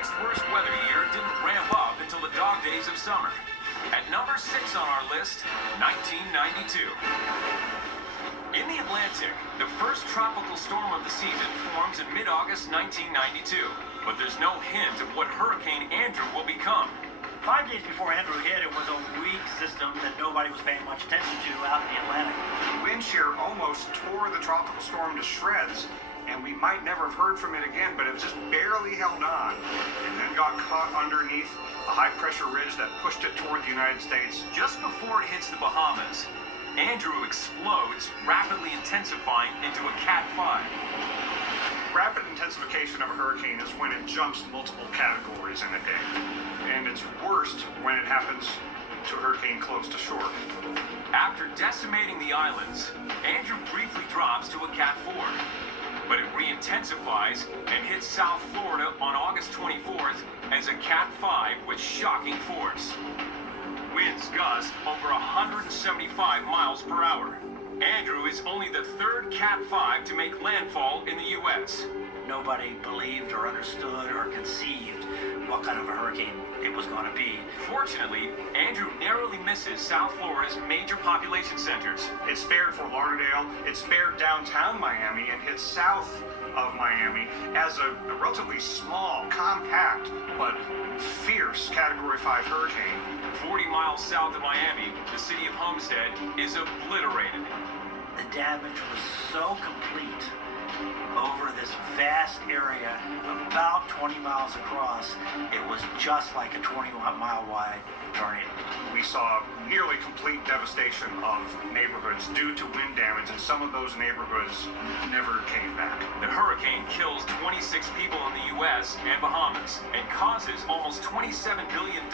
next worst weather year didn't ramp up until the dog days of summer. At number 6 on our list, 1992. In the Atlantic, the first tropical storm of the season forms in mid-August 1992, but there's no hint of what Hurricane Andrew will become. 5 days before Andrew hit, it was a weak system that nobody was paying much attention to out in the Atlantic. Wind shear almost tore the tropical storm to shreds, and we might never have heard from it again, but it just barely held on, and then got caught underneath a high-pressure ridge that pushed it toward the United States. Just before it hits the Bahamas, Andrew explodes, rapidly intensifying into a Cat 5. Rapid intensification of a hurricane is when it jumps multiple categories in a day, and it's worst when it happens to a hurricane close to shore. After decimating the islands, Andrew briefly drops to a Cat 4, but it re-intensifies and hits South Florida on August 24th as a Cat 5 with shocking force. Winds gust over 175 miles per hour. Andrew is only the third Cat 5 to make landfall in the U.S. Nobody believed or understood or conceived what kind of a hurricane it was going to be. Fortunately, Andrew narrowly misses South Florida's major population centers. It spared Fort Lauderdale, it spared downtown Miami, and hit south of Miami as a relatively small, compact, but fierce Category 5 hurricane. 40 miles south of Miami, the city of Homestead is obliterated. The damage was so complete over this vast area, about 20 miles across. It was just like a 20-mile wide tornado. We saw nearly complete devastation of neighborhoods due to wind damage, and some of those neighborhoods never came back. The hurricane kills 26 people in the U.S. and Bahamas and causes almost $27 billion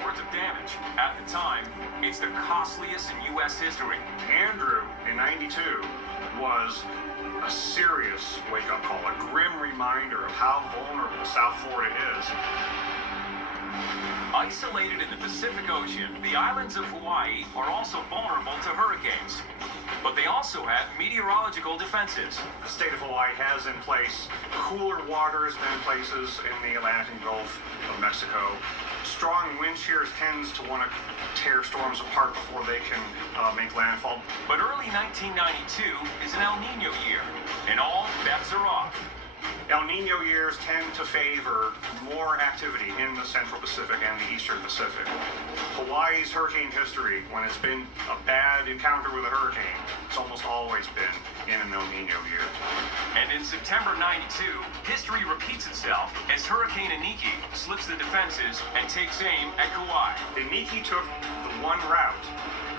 worth of damage. At the time, it's the costliest in U.S. history. Andrew, in '92, was a serious wake-up call, a grim reminder of how vulnerable South Florida is. Isolated in the Pacific Ocean, the islands of Hawaii are also vulnerable to hurricanes. But they also have meteorological defenses. The state of Hawaii has in place cooler waters than places in the Atlantic Gulf of Mexico. Strong wind shears tends to want to tear storms apart before they can make landfall. But early 1992 is an El Nino year, and all bets are off. El Nino years tend to favor more activity in the Central Pacific and the Eastern Pacific. Hawaii's hurricane history, when it's been a bad encounter with a hurricane, it's almost always been in an El Nino year. And in September '92, history repeats itself as Hurricane Iniki slips the defenses and takes aim at Kauai. Iniki took the one route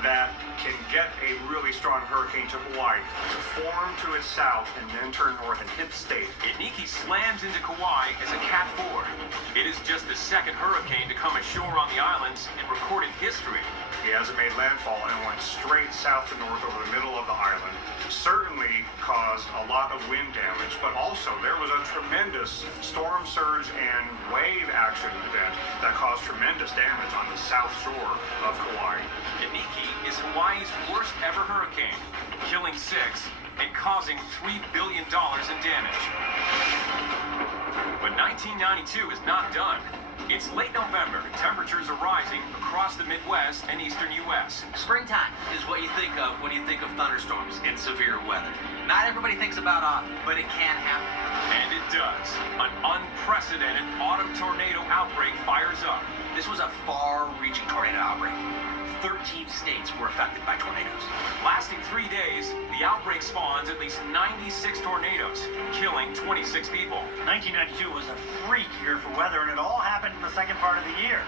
that can get a really strong hurricane to Hawaii to form to its south and then turn north and hit the state. Iniki slams into Kauai as a Cat 4. It is just the second hurricane to come ashore on the islands in recorded history. He hasn't made landfall and went straight south to north over the middle of the island. Certainly caused a lot of wind damage, but also there was a tremendous storm surge and wave action event that caused tremendous damage on the south shore of Kauai. Iniki is Hawaii's worst ever hurricane, killing 6 and causing $3 billion in damage. But 1992 is not done. It's late November. Temperatures are rising across the Midwest and eastern U.S. Springtime is what you think of when you think of thunderstorms and severe weather. Not everybody thinks about autumn, but it can happen. And it does. An unprecedented autumn tornado outbreak fires up. This was a far-reaching tornado outbreak. 13 states were affected by tornadoes. Lasting 3 days, the outbreak spawns at least 96 tornadoes, killing 26 people. 1992 was a freak year for weather, and it all happened in the second part of the year.